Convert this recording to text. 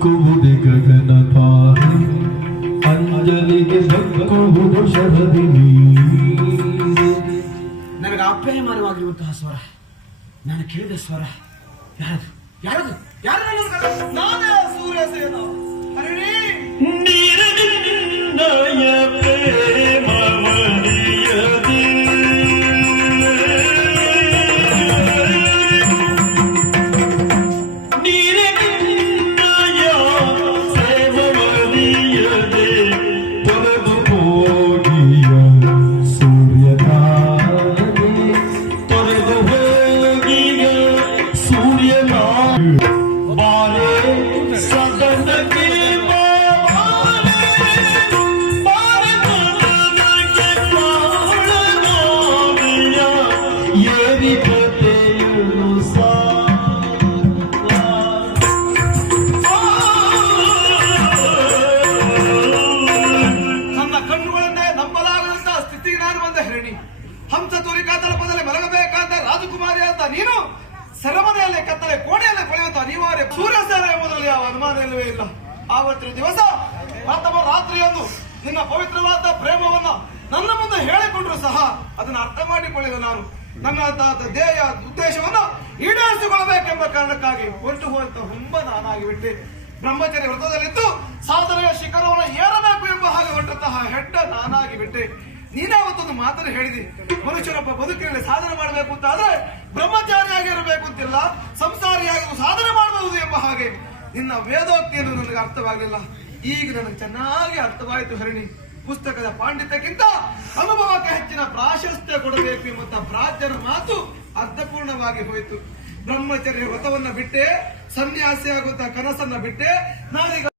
ಜಿಂಕುವುದೇ ಗಗನ ಪಾರು ಅಂಜಲಿಗೆ ದಕ್ಕುವುದು ಶರದಿ ನೀರು. ನನಗೆ ಅಪ್ಯಾಯಮಾನವಾಗಿರುವಂತಹ ಸ್ವರ, ನಾನು ಕೇಳಿದ ಸ್ವರ ಯಾರದು ಯಾರದು ಯಾರು? ನಾನೇ ಸೂರ್ಯಸೇನ ಹರಿಣಿ. ನೀರನಿನ್ನಯ ಪ್ರೇಮ ಮರೆಯದೆ ನೀರನಿನ್ನಯ ಪ್ರೇಮ ಮರೆಯದೆ ತೊರೆದು ಹೋಗಿಯ ಸೂರ್ಯನಾಗಿ ತೊರೆದು ಹೋಗಿಯ ಸೂರ್ಯನಾಗಿ ಬಾರೆ ಸದನಕ್ಕೆ ನನ್ನ ಕಣ್ಣುಗಳನ್ನೇ ನಂಬಲಾಗದಂತಹ ಸ್ಥಿತಿಗೆ ನಾನು ಬಂದ ಹರಿಣಿ. ಹಂಸ ತೋರಿಕಾ ತಲಪದಲ್ಲಿ ಮಲಗಬೇಕಾದ ರಾಜಕುಮಾರಿ ಅಂತ ನೀನು, ಸೆರೆಮನೆಯಲ್ಲಿ ಕತ್ತಲೆ ಕೋಣೆಯಲ್ಲಿ ಕೊಳೆಯುತ್ತ ಅನಿವಾರ್ಯ ಸೂರ್ಯಸೇನ ಎಂಬುದರಲ್ಲಿ ಯಾವ ಅನುಮಾನ ಇಲ್ಲವೇ ಇಲ್ಲ. ಆವತ್ತಿನ ದಿವಸ ಪ್ರಥಮ ರಾತ್ರಿಯಂದು ನಿನ್ನ ಪವಿತ್ರವಾದ ಪ್ರೇಮವನ್ನ ನನ್ನ ಮುಂದೆ ಹೇಳಿಕೊಂಡ್ರು ಸಹ ಅದನ್ನು ಅರ್ಥ ಮಾಡಿಕೊಳ್ಳಿಲ್ಲ. ನಾನು ನನ್ನ ಧ್ಯೇಯ ಉದ್ದೇಶವನ್ನು ಈಡೇರಿಸಿಕೊಳ್ಳಬೇಕೆಂಬ ಕಾರಣಕ್ಕಾಗಿ ಹೊರಟು ಹೋದ ಹುಂಬ ನಾನಾಗಿ ಬಿಟ್ಟೆ. ಬ್ರಹ್ಮಚರ್ಯ ವ್ರತದಲ್ಲಿದ್ದು ಸಾಧನೆಯ ಶಿಖರವನ್ನು ಏರಬೇಕು ಎಂಬ ಹಾಗೆ ಹೊರಟಂತಹ ಹೆಡ್ಡ ನಾನಾಗಿ ಬಿಟ್ಟೆ. ನೀನೇ ಅವತ್ತೊಂದು ಮಾತನ್ನು ಹೇಳಿದಿ, ಮನುಷ್ಯನೊಬ್ಬ ಬದುಕಿನಲ್ಲಿ ಸಾಧನೆ ಮಾಡಬೇಕು ಅಂತ ಆದ್ರೆ ಬ್ರಹ್ಮಚಾರಿಯಾಗಿ ಇರಬೇಕು ಅಂತಿಲ್ಲ, ಸಂಸಾರಿಯಾಗಿ ಸಾಧನೆ ಮಾಡಬಹುದು ಎಂಬ ಹಾಗೆ ನಿನ್ನ ವೇದೋಕ್ತಿಯನ್ನು ನನಗೆ ಅರ್ಥವಾಗಲಿಲ್ಲ. ಈಗ ನನಗೆ ಚೆನ್ನಾಗಿ ಅರ್ಥವಾಯಿತು ಹರಿಣಿ. ಪುಸ್ತಕದ ಪಾಂಡಿತ್ಯಕ್ಕಿಂತ ಅನುಭವಕ್ಕೆ ಹೆಚ್ಚಿನ ಪ್ರಾಶಸ್ತ್ಯ ಕೊಡಬೇಕು ಎಂಬಂತ ಪ್ರಾಜ್ಯರ ಮಾತು ಅರ್ಥಪೂರ್ಣವಾಗಿ ಹೋಯಿತು. ಬ್ರಹ್ಮಚರ್ಯ ವ್ರತವನ್ನ ಬಿಟ್ಟೆ, ಸನ್ಯಾಸಿಯಾಗುತ್ತಾ ಕನಸನ್ನ ಬಿಟ್ಟೆ. ನಾನೀಗ